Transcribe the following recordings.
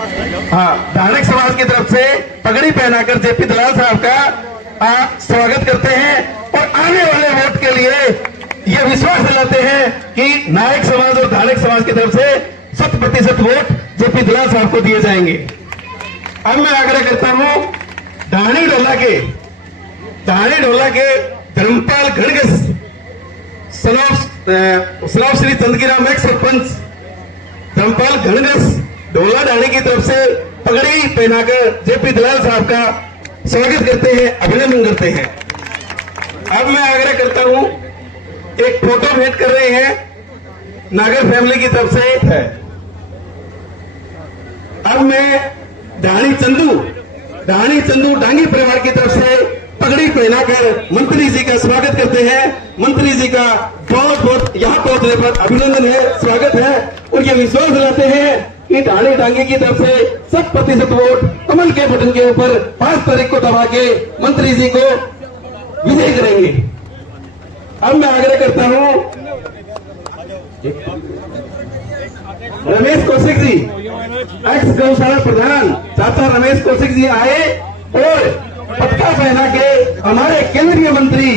हाँ, धानक समाज की तरफ से पगड़ी पहनाकर जेपी दलाल साहब का स्वागत करते हैं और आने वाले वोट के लिए ये विश्वास दिलाते हैं कि नायक समाज और धानक समाज की तरफ से 100% वोट जेपी दलाल साहब को दिए जाएंगे। अब मैं आग्रह करता हूं धानी ढोला के धर्मपाल घड़गस सलाव श्री चंदगीराम एक्स सरपंच धर्मपाल घड़गस ढोला ढाणी की तरफ से पगड़ी पहनाकर जेपी दलाल साहब का स्वागत करते हैं, अभिनंदन करते हैं। अब मैं आग्रह करता हूं, एक फोटो भेंट कर रहे हैं नागर फैमिली की तरफ से है। अब मैं ढाणी चंदू डांगी परिवार की तरफ से पगड़ी पहनाकर मंत्री जी का स्वागत करते हैं। मंत्री जी का बहुत बहुत यहाँ पहुंचने पर अभिनंदन है, स्वागत है और ये विश्वास दिलाते हैं कि ढाणी डांगी की तरफ से 100% वोट कमल के बटन के ऊपर 5 तारीख को दबा के मंत्री जी को विजयी करेंगे। अब मैं आग्रह करता हूं रमेश कौशिक जी, एक्स गौशाला प्रधान चाचा रमेश कौशिक जी आए और पटका पहना के हमारे केंद्रीय मंत्री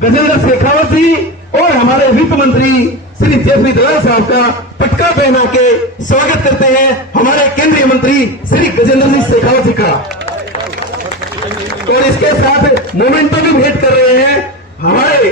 गजेंद्र शेखावत जी और हमारे वित्त मंत्री श्री जेपी दलाल साहब का पटका पहना के स्वागत करते हैं हमारे केंद्रीय मंत्री श्री गजेंद्र सिंह शेखावत जी का। और इसके साथ मोमेंटो भी भेंट कर रहे हैं हमारे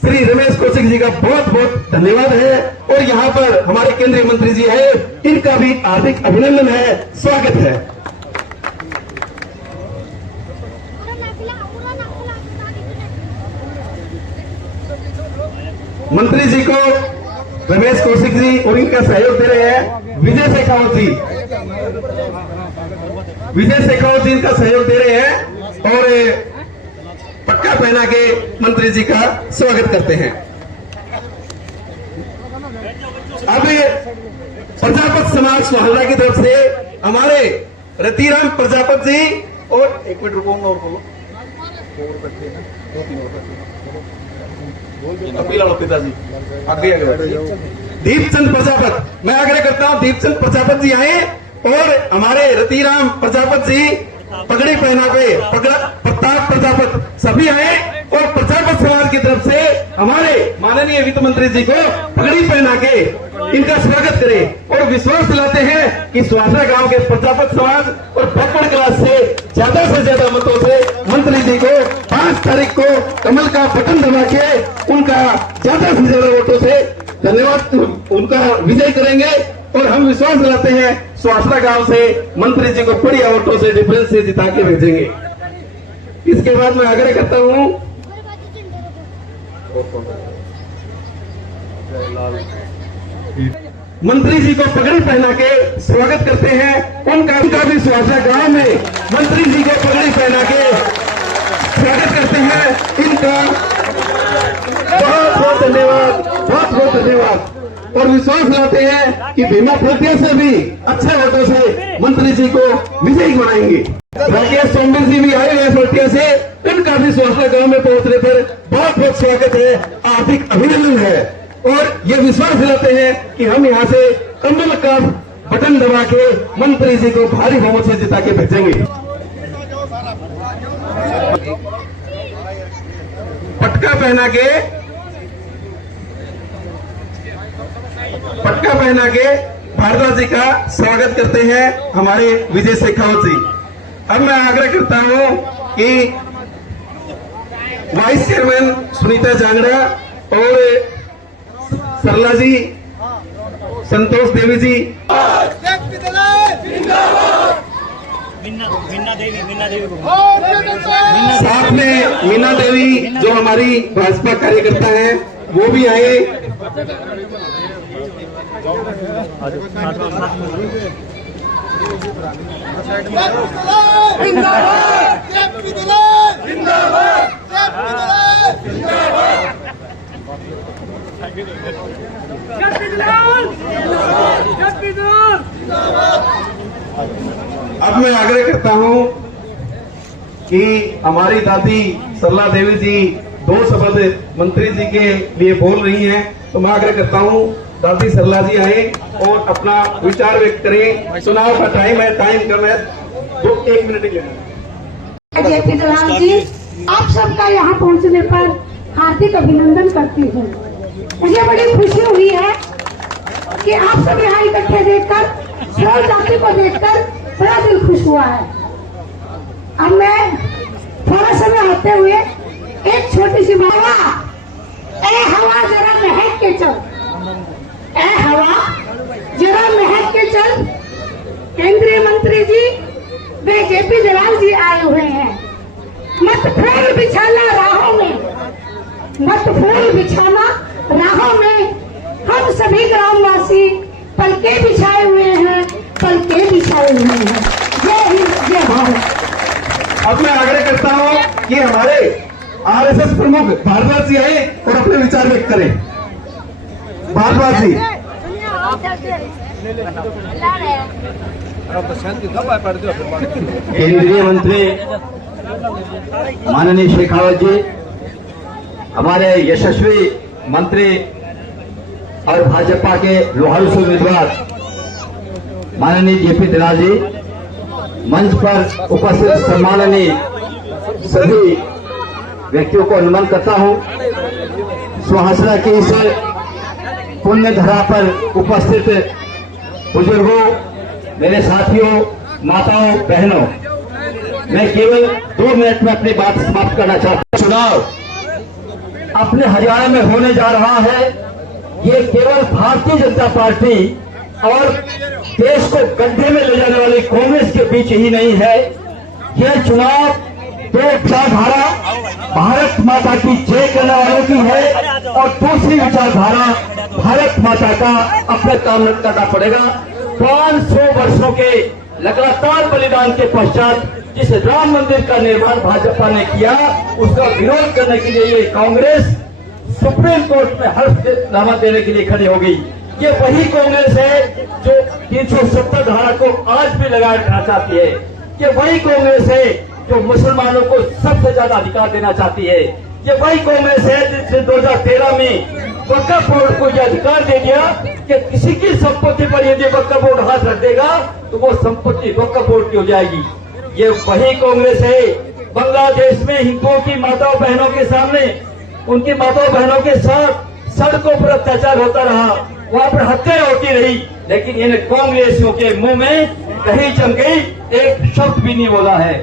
श्री रमेश कौशिक जी का बहुत बहुत धन्यवाद है। और यहाँ पर हमारे केंद्रीय मंत्री जी है, इनका भी हार्दिक अभिनंदन है, स्वागत है। मंत्री जी को रमेश कौशिक जी और इनका सहयोग दे रहे हैं विजय शेखावत जी इनका सहयोग दे रहे हैं और पटका पहना के मंत्री जी का स्वागत करते हैं। अब प्रजापत समाज सोहल्ला की तरफ से हमारे रतिराम प्रजापत जी और 1 मिनट रुको और बोलो पिताजी आगे दीपचंद प्रजापत, मैं आग्रह करता हूं दीपचंद प्रजापत जी आए और हमारे रतिराम प्रजापत जी पगड़ी पहना के प्रताप प्रजापत सभी आए और प्रजापत समाज की तरफ से हमारे माननीय वित्त मंत्री जी को पगड़ी पहना के इनका स्वागत करें और विश्वास दिलाते हैं कि स्वासा गांव के प्रजापत समाज और पकड़ क्लास से ज्यादा मतों से मंत्री जी को 5 तारीख को कमल का बटन दबा के उनका ज्यादा से ज्यादा वोटों से धन्यवाद उनका विजय करेंगे। और हम विश्वास दिलाते हैं स्वासा गांव से मंत्री जी को बढ़िया वोटों से डिफरेंस से जिता के भेजेंगे। इसके बाद मैं आग्रह करता हूं मंत्री जी को पगड़ी पहना के स्वागत करते हैं। उनका भी स्वासा गांव में मंत्री जी को पगड़ी पहना के स्वागत करते हैं। इनका बहुत बहुत धन्यवाद, बहुत बहुत धन्यवाद। और विश्वास दिलाते हैं कि भीमा फलतिया से भी अच्छे वोटों से मंत्री जी को विजयी बनाएंगे। राकेश सोमवीर जी भी आए हैं फलतिया से, इनका भी स्वासा गांव में पहुंचने पर बहुत बहुत स्वागत है, हार्दिक अभिनंदन है। और ये विश्वास दिलाते हैं कि हम यहाँ से कमल का बटन दबा के मंत्री जी को भारी बहुमत से जिता के भेजेंगे। पटका पहना के भारद्वाज जी का स्वागत करते हैं हमारे विजय शेखावत जी। अब मैं आग्रह करता हूं कि वाइस चेयरमैन सुनीता जांगड़ा और सरला जी, संतोष देवी जी, साथ में मीना देवी जो हमारी भाजपा कार्यकर्ता है वो भी आए। अब मैं आग्रह करता हूं कि हमारी दादी सरला देवी जी 2 शब्द मंत्री जी के लिए बोल रही हैं, तो मैं आग्रह करता हूं दादी सरला जी आए और अपना विचार व्यक्त करें। चुनाव का टाइम है, टाइम कम है, 1 मिनट ही लेना। जेपी दलाल जी, आप सबका यहाँ पहुँचने पर हार्दिक अभिनंदन करती हूँ। मुझे बड़ी खुशी हुई है कि आप सब यहाँ इकट्ठे देखकर, सरल जाति को देखकर बड़ा दिल खुश हुआ है। अब मैं थोड़ा समय होते हुए एक छोटी सी बात, ए हवा जरा महक के चल, ए हवा जरा महक के चल। केंद्रीय मंत्री जी वे जेपी दलाल जी आए हुए हैं। मत फूल बिछाना राहों में, मत फूल बिछाना राहों में। हम सभी ग्रामवासी पलके बिछाए हुए हैं, पलके बिछाए हुए हैं। जय हिंद, जय भारत। अब मैं आग्रह करता हूं कि हमारे आरएसएस प्रमुख भारद्वाज जी आए और अपने विचार व्यक्त करें। भारद्वाज जी। केंद्रीय मंत्री माननीय शेखावत जी, हमारे यशस्वी मंत्री और भाजपा के लोहारू से उम्मीदवार माननीय जेपी दलाल जी, मंच पर उपस्थित सम्माननीय सभी व्यक्तियों को नमन करता हूं। सुहासना की इस पुण्य धरा पर उपस्थित बुजुर्गों, मेरे साथियों, माताओं, बहनों, मैं केवल 2 मिनट में अपनी बात समाप्त करना चाहता हूं। चुनाव अपने हरियाणा में होने जा रहा है। ये केवल भारतीय जनता पार्टी और देश को गड्ढे में ले जाने वाली कांग्रेस के बीच ही नहीं है। यह चुनाव 2 विचारधारा भारत माता की जय करने वालों की है और दूसरी विचारधारा भारत माता का अपने काम करना पड़ेगा। 500 वर्षों के लगातार बलिदान के पश्चात जिस राम मंदिर का निर्माण भाजपा ने किया, उसका विरोध करने के लिए ये कांग्रेस सुप्रीम कोर्ट में हल्फनामा देने के लिए खड़ी हो गई। ये वही कांग्रेस है जो 370 धारा को आज भी लगाए रखना चाहती है। ये वही कांग्रेस है जो मुसलमानों को सबसे ज्यादा अधिकार देना चाहती है। ये वही कांग्रेस है जिसने 2013 में वक्फ बोर्ड को यह अधिकार दे दिया कि किसी की संपत्ति पर यदि वक्फ बोर्ड हाथ रख देगा तो वो संपत्ति वक्फ बोर्ड की हो जाएगी। ये वही कांग्रेस है बांग्लादेश में हिंदुओं की माताओं बहनों के सामने, उनकी माताओं बहनों के साथ सड़कों पर अत्याचार होता रहा, वहां पर हत्याएं होती रही, लेकिन इन कांग्रेसियों के मुंह में दही जम गई, एक शब्द भी नहीं बोला है।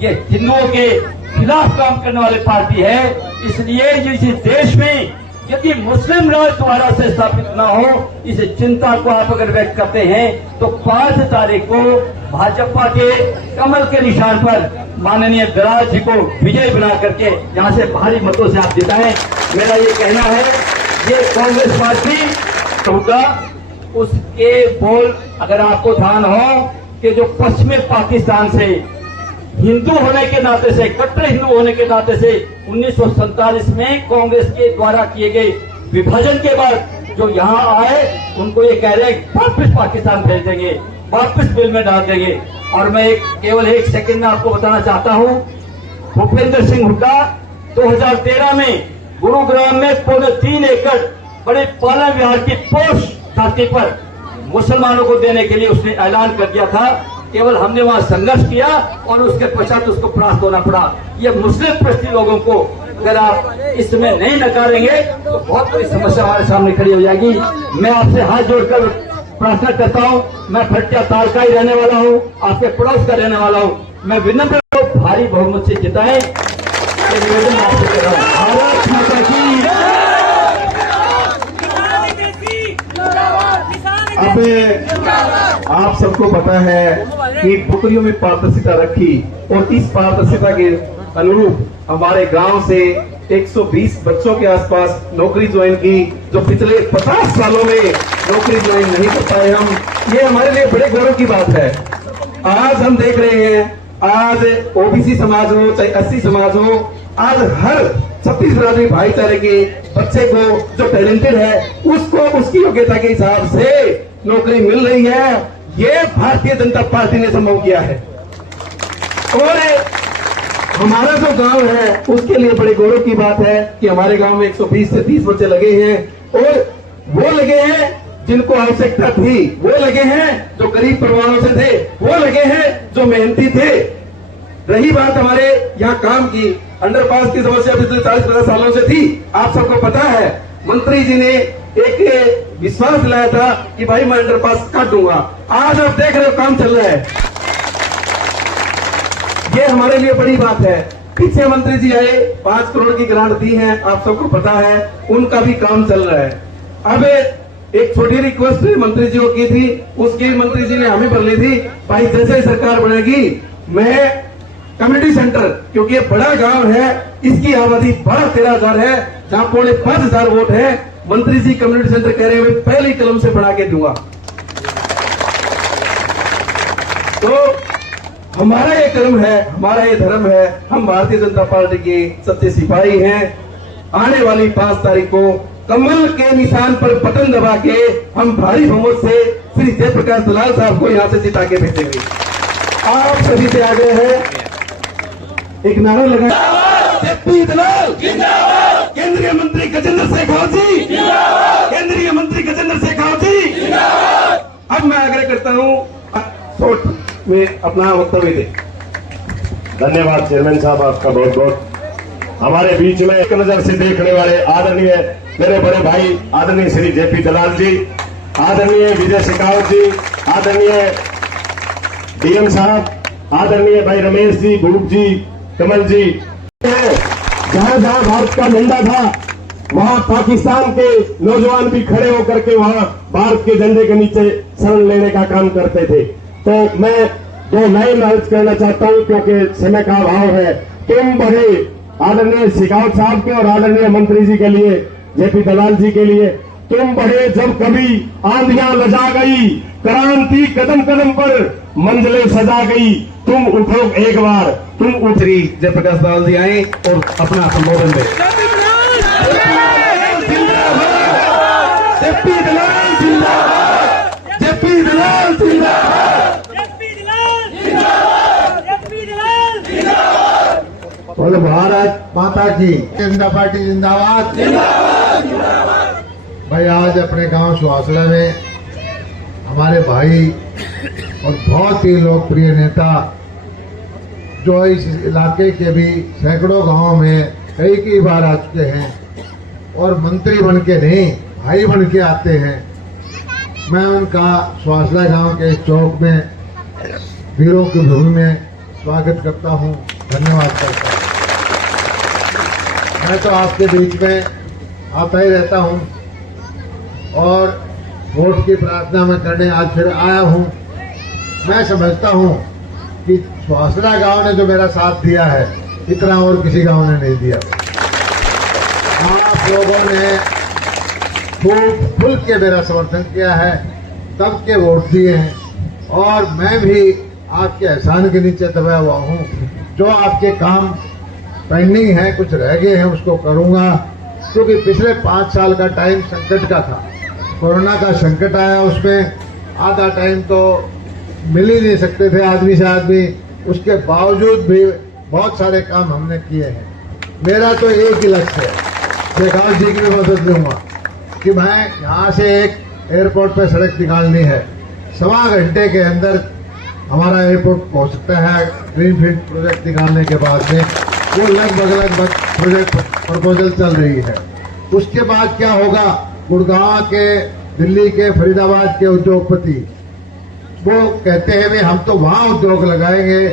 ये हिंदुओं के खिलाफ काम करने वाली पार्टी है। इसलिए इस देश में यदि मुस्लिम राज दोबारा से स्थापित न हो, इस चिंता को आप अगर व्यक्त करते हैं तो 5 तारीख को भाजपा के कमल के निशान पर माननीय दलाल जी को विजय बना करके यहाँ से भारी मतों से आप जिताएं। मेरा ये कहना है, ये कांग्रेस पार्टी होगा, उसके बोल अगर आपको ध्यान हो कि जो पश्चिमी पाकिस्तान से हिंदू होने के नाते से, कट्टर हिंदू होने के नाते से 1947 में कांग्रेस के द्वारा किए गए विभाजन के बाद जो यहाँ आए, उनको ये कह रहे हैं वापस पाकिस्तान भेज देंगे, वापस बिल में डाल देंगे। और मैं केवल 1 सेकंड में आपको बताना चाहता हूँ, भूपेंद्र सिंह हुड्डा 2013 में गुरुग्राम में 3 एकड़ बड़े पालन विहार की पोष धरती पर मुसलमानों को देने के लिए उसने ऐलान कर दिया था। केवल हमने वहां संघर्ष किया और उसके पश्चात उसको परास्त होना पड़ा। ये मुस्लिम प्रस्ती लोगों को अगर आप इसमें नहीं नकारेंगे तो बहुत बड़ी समस्या हमारे सामने खड़ी हो जाएगी। मैं आपसे हाथ जोड़कर प्रार्थना करता हूं, मैं फटिया ताल का ही रहने वाला हूं, आपके पड़ोस का रहने वाला हूं। मैं विनम्र को भारी बहुमत से जिताएं, ये निवेदन आपसे कर रहा हूं। भारत माता की। अब आप सबको पता है कि टुकड़ियों में पारदर्शिता रखी और इस पारदर्शिता के अनुरूप हमारे गांव से 120 बच्चों के आसपास नौकरी ज्वाइन की, जो पिछले 50 सालों में नौकरी ज्वाइन नहीं कर पाए हम। ये हमारे लिए बड़े गौरव की बात है। आज हम देख रहे हैं, आज ओबीसी समाज हो चाहे एससी समाज हो, आज हर छत्तीसगढ़ी भाईचारे के बच्चे को जो टैलेंटेड है उसको उसकी योग्यता के हिसाब से नौकरी मिल रही है। ये भारतीय जनता पार्टी ने संभव किया है और हमारा जो गांव है उसके लिए बड़े गौरव की बात है कि हमारे गांव में 120 से 30 बच्चे लगे हैं और वो लगे हैं जिनको आवश्यकता थी वो लगे हैं, जो गरीब परिवारों से थे वो लगे हैं, जो मेहनती थे। रही बात हमारे यहाँ काम की, अंडरपास की समस्या पिछले 40-50 सालों से थी, आप सबको पता है। मंत्री जी ने एक विश्वास दिलाया था कि भाई मैं अंडरपास काट दूंगा। आज आप देख रहे हो काम चल रहा है, ये हमारे लिए बड़ी बात है। पीछे मंत्री जी आए, 5 करोड़ की ग्रांट दी है, आप सबको पता है, उनका भी काम चल रहा है। अब एक छोटी रिक्वेस्ट मंत्री जी को की थी, उसकी मंत्री जी ने हमें कर ली थी, भाई जैसे ही सरकार बनेगी मैं कम्युनिटी सेंटर, क्योंकि ये बड़ा गांव है, इसकी आबादी 12-13,000 है, जहां 4,500 वोट है, मंत्री जी कम्युनिटी सेंटर कह रहे हैं पहली कलम से बना के दूंगा। तो हमारा ये कर्म है, हमारा ये धर्म है, हम भारतीय जनता पार्टी के सच्चे सिपाही हैं। आने वाली 5 तारीख को कमल के निशान पर बटन दबा के हम भारी बहुमत से श्री जयप्रकाश दलाल साहब को यहाँ से जिता के भेजेंगे। आप सभी से आग्रह है, एक नारा लगा, जेपी दलाल जिंदाबाद, केंद्रीय मंत्री गजेंद्र शेखावत जी जिंदाबाद, केंद्रीय मंत्री गजेंद्र शेखावत जी जिंदाबाद। अब मैं आग्रह करता हूँ शॉर्ट में अपना वक्तव्य दे। धन्यवाद चेयरमैन साहब, आपका बहुत बहुत। हमारे बीच में एक नजर से देखने वाले आदरणीय मेरे बड़े भाई आदरणीय श्री जेपी दलाल जी, आदरणीय विजय शेखावत जी, आदरणीय डीएम साहब, आदरणीय भाई रमेश जी, भूप जी, कमल जी। जहां जहां भारत का झंडा था वहां पाकिस्तान के नौजवान भी खड़े होकर के वहां भारत के झंडे के नीचे शरण लेने का काम करते थे। तो मैं 2 लाइन अर्ज करना चाहता हूं क्योंकि समय का अभाव है। तुम बड़े आदरणीय शेखावत साहब के और आदरणीय मंत्री जी के लिए, जेपी दलाल जी के लिए, तुम बढ़े जब कभी आंधियां लजा गई, क्रांति कदम कदम पर मंजिलें सजा गई, तुम उठो एक बार, तुम उठ। श्री जयप्रकाश दलाल जी आए और अपना संबोधन दे। जेपी दलाल जिंदाबाद, जेपी दलाल जिंदाबाद, बोल भारत माता की, जनता पार्टी जिंदाबाद जिंदाबाद। भाई आज अपने गांव सुहासला में हमारे भाई और बहुत ही लोकप्रिय नेता जो इस इलाके के भी सैकड़ों गांव में कई बार आ चुके हैं और मंत्री बन के नहीं भाई बन के आते हैं, मैं उनका सुहासला गांव के इस चौक में वीरों की भूमि में स्वागत करता हूं, धन्यवाद करता हूं। मैं तो आपके बीच में आता ही रहता हूं और वोट की प्रार्थना में करने आज फिर आया हूं। मैं समझता हूं कि सुहासला गांव ने जो मेरा साथ दिया है इतना और किसी गांव ने नहीं दिया। आप लोगों ने खूब खुल के मेरा समर्थन किया है, तब के वोट दिए हैं और मैं भी आपके एहसान के नीचे दबा हुआ हूं। जो आपके काम पेंडिंग है, कुछ रह गए हैं, उसको करूंगा, क्योंकि पिछले 5 साल का टाइम संकट का था। कोरोना का संकट आया, उसमें आधा टाइम तो मिल ही नहीं सकते थे आदमी से आदमी, उसके बावजूद भी बहुत सारे काम हमने किए हैं। मेरा तो एक ही लक्ष्य है, शेखावत जी की भी मदद लूंगा कि मैं यहाँ से एक एयरपोर्ट पर सड़क निकालनी है, 1.25 घंटे के अंदर हमारा एयरपोर्ट पहुँच सकता है। ग्रीनफील्ड प्रोजेक्ट निकालने के बाद में वो लगभग प्रोजेक्ट प्रपोजल चल रही है। उसके बाद क्या होगा, गुड़गांव के, दिल्ली के, फरीदाबाद के उद्योगपति वो कहते हैं भी हम तो वहां उद्योग लगाएंगे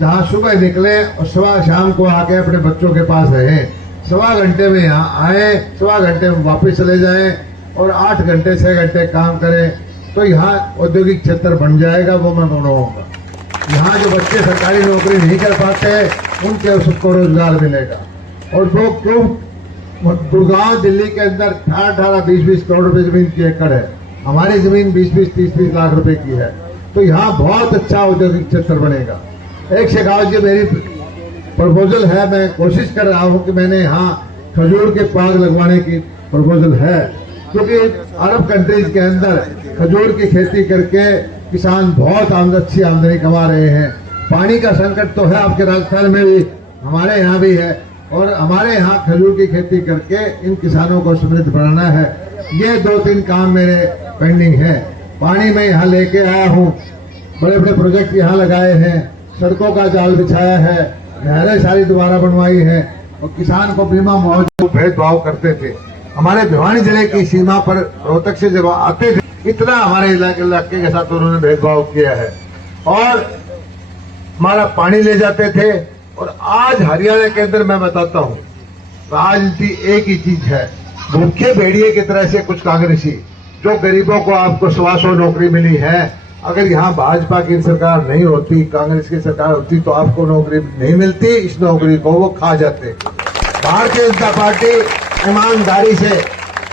जहां सुबह निकले और सुबह शाम को आके अपने बच्चों के पास रहें, 1.25 घंटे में यहाँ आए, 1.25 घंटे में वापस चले जाएं और 8 घंटे 6 घंटे काम करें, तो यहाँ औद्योगिक क्षेत्र बन जाएगा। वो मैं बनवाऊंगा। यहाँ जो बच्चे सरकारी नौकरी नहीं कर पाते उनके सबको रोजगार मिलेगा। और वो क्यों गुड़गांव दिल्ली के अंदर 18-20 करोड़ रुपए जमीन की एकड़ है, हमारी जमीन 20-30 लाख रुपए की है, तो यहाँ बहुत अच्छा औद्योगिक क्षेत्र बनेगा। एक शेखावत जी मेरी प्रपोजल है, मैं कोशिश कर रहा हूँ कि मैंने यहाँ खजूर के बाग लगवाने की प्रपोजल है, क्योंकि अरब कंट्रीज के अंदर खजूर की खेती करके किसान बहुत अच्छी आमदनी कमा रहे हैं। पानी का संकट तो है आपके राजस्थान में भी, हमारे यहाँ भी है, और हमारे यहाँ खजूर की खेती करके इन किसानों को समृद्ध बनाना है। ये 2-3 काम मेरे पेंडिंग है। पानी मैं यहाँ लेके आया हूँ, बड़े बड़े प्रोजेक्ट यहाँ लगाए हैं, सड़कों का जाल बिछाया है, नहरें सारी दोबारा बनवाई है और किसान को बीमा मुआवजा भेदभाव करते थे। हमारे भिवानी जिले की सीमा पर रोहतक से जब आते थे, इतना हमारे इलाके के साथ उन्होंने भेदभाव किया है और हमारा पानी ले जाते थे। और आज हरियाणा के अंदर मैं बताता हूँ, राजनीति एक ही चीज है, भूखे भेड़िए की तरह से कुछ कांग्रेसी जो गरीबों को आपको 100 नौकरी मिली है, अगर यहाँ भाजपा की सरकार नहीं होती, कांग्रेस की सरकार होती तो आपको नौकरी नहीं मिलती, इस नौकरी को वो खा जाते। भारतीय जनता पार्टी ईमानदारी से,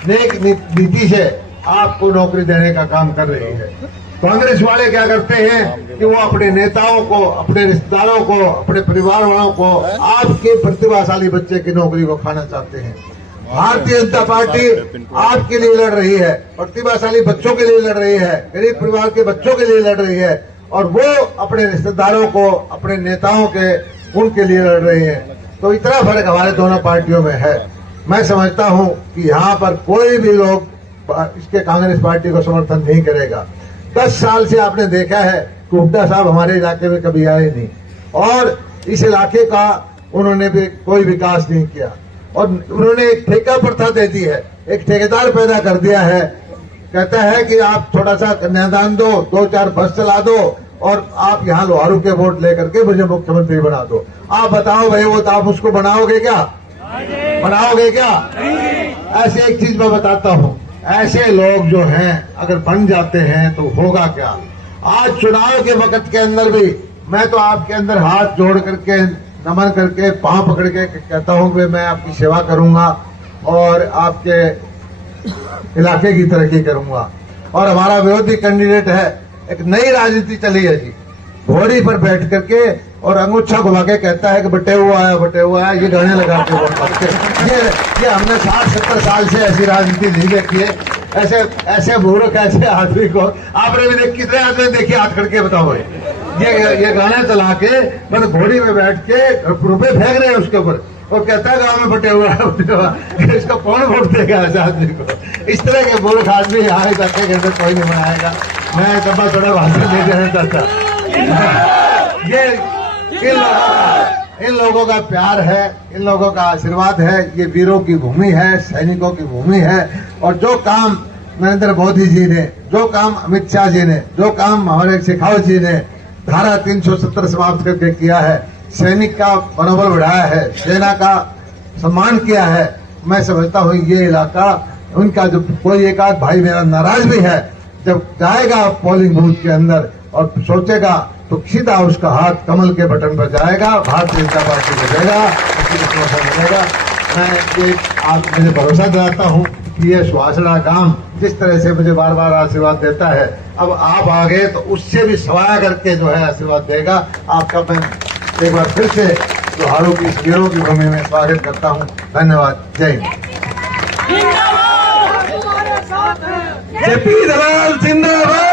नेक नीति से आपको नौकरी देने का काम कर रही है। कांग्रेस वाले क्या करते हैं कि वो अपने नेताओं को, अपने रिश्तेदारों को, अपने परिवार वालों को, आपके प्रतिभाशाली बच्चे की नौकरी को खाना चाहते हैं। भारतीय जनता पार्टी आपके लिए लड़ रही है, प्रतिभाशाली बच्चों के लिए लड़ रही है, गरीब परिवार के बच्चों के लिए लड़ रही है और वो अपने रिश्तेदारों को, अपने नेताओं के उनके लिए लड़ रही है। तो इतना फर्क हमारे दोनों पार्टियों में है। मैं समझता हूं कि यहाँ पर कोई भी लोग इसके कांग्रेस पार्टी को समर्थन नहीं करेगा। 10 साल से आपने देखा है कि हुड्डा साहब हमारे इलाके में कभी आए नहीं और इस इलाके का उन्होंने भी कोई विकास नहीं किया और उन्होंने एक ठेका प्रथा दे दी है, एक ठेकेदार पैदा कर दिया है। कहता है कि आप थोड़ा सा कन्यादान दो, 2-4 बस चला दो और आप यहाँ लोहारू के वोट लेकर के मुझे मुख्यमंत्री बना दो। आप बताओ भाई, वो तो आप उसको बनाओगे क्या? बनाओगे क्या? ऐसे एक चीज मैं बताता हूँ, ऐसे लोग जो हैं अगर बन जाते हैं तो होगा क्या? आज चुनाव के वक्त के अंदर भी मैं तो आपके अंदर हाथ जोड़ करके, नमन करके, पांव पकड़ के कहता हूं कि मैं आपकी सेवा करूंगा और आपके इलाके की तरक्की करूंगा। और हमारा विरोधी कैंडिडेट है, एक नई राजनीति चली है जी, घोड़ी पर बैठ करके और अंगूठा घुमा के कहता है कि बटे हुआ है, ये गाने लगा के वोट मांगते। ये हमने 60-70 साल से ऐसी राजनीति नहीं देखी है। ऐसे मूर्ख, ऐसे आदमी को आपने भी कितने आदमी देखिए, हाथ करके बताओ भाई। ये गाना चला के मतलब घोड़ी में बैठ के रुपए फेंक रहे हैं उसके ऊपर और कहता है गाँव में बटे हुआ है। इसको कौन वोट देगा ऐसे आदमी को? इस तरह के मूर्ख आदमी यहाँ इलाके के अंदर कोई नहीं बनाएगा। मैं तब थोड़ा भाषण दे देना चाहता। ये इन लोगों का प्यार है, इन लोगों का आशीर्वाद है। ये वीरों की भूमि है, सैनिकों की भूमि है। और जो काम नरेंद्र मोदी जी ने, जो काम अमित शाह जी ने, जो काम हमारे शेखावत जी ने धारा 370 समाप्त करके किया है, सैनिक का मनोबल बढ़ाया है, सेना का सम्मान किया है, मैं समझता हूँ ये इलाका उनका, जो कोई एक आध भाई मेरा नाराज भी है, जब जाएगा पोलिंग बूथ के अंदर और सोचेगा तो सीधा उसका हाथ कमल के बटन पर जाएगा, भारतीय जनता पार्टी को देगा, मिलेगा। मैं ये आप मुझे भरोसा दिलाता हूँ कि ये सुहासना गांव जिस तरह से मुझे बार बार आशीर्वाद देता है, अब आप आ गए तो उससे भी सवाया करके जो है आशीर्वाद देगा। आपका मैं एक बार फिर से लोहारू की वीरों की भूमि में स्वागत करता हूँ। धन्यवाद। जय हिंद। जेपी दलाल जिंदाबाद।